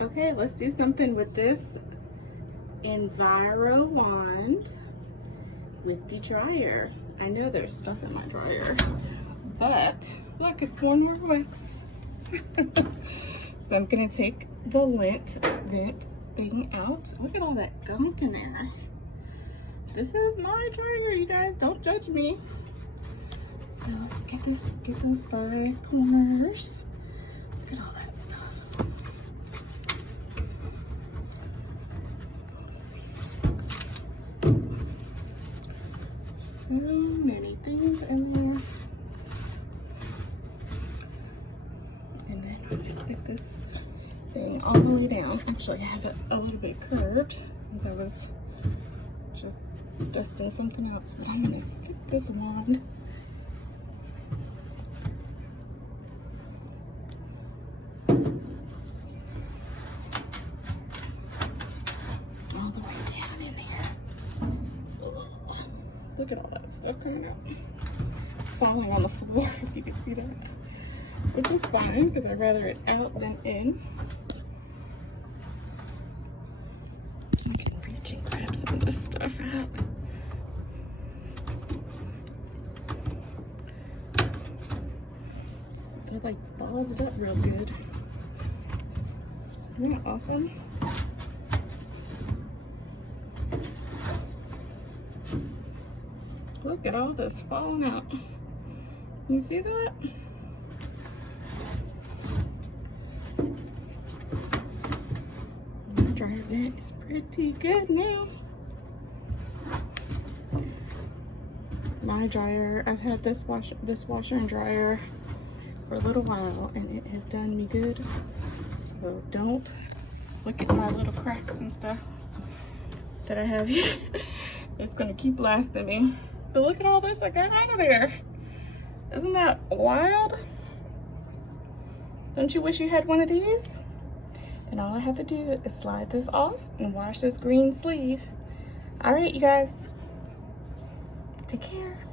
Okay, let's do something with this EnviroWand with the dryer. I know there's stuff in my dryer, but look, it's one more wicks. So I'm gonna take the lint vent thing out. Look at all that gunk in there. This is my dryer, you guys, don't judge me. So let's get those side corners. Look at all that stuff. So many things in there. And then I'm gonna stick this thing all the way down. Actually, I have it a little bit curved since I was just dusting something else, but I'm gonna stick this wand all the way down in there. Ugh. Look at all that stuff coming out. It's falling on the floor, if you can see that. Which is fine, because I'd rather it out than in. I can reach and grab some of this stuff out. They're like balled up real good. Isn't that awesome? Look at all this falling out. You see that? My dryer vent is pretty good now. My dryer, I've had this washer and dryer for a little while, and it has done me good. So don't look at my little cracks and stuff that I have here. It's gonna keep lasting me. But look at all this I got out of there. Isn't that wild? Don't you wish you had one of these? And all I have to do is slide this off and wash this green sleeve. All right, you guys. Take care.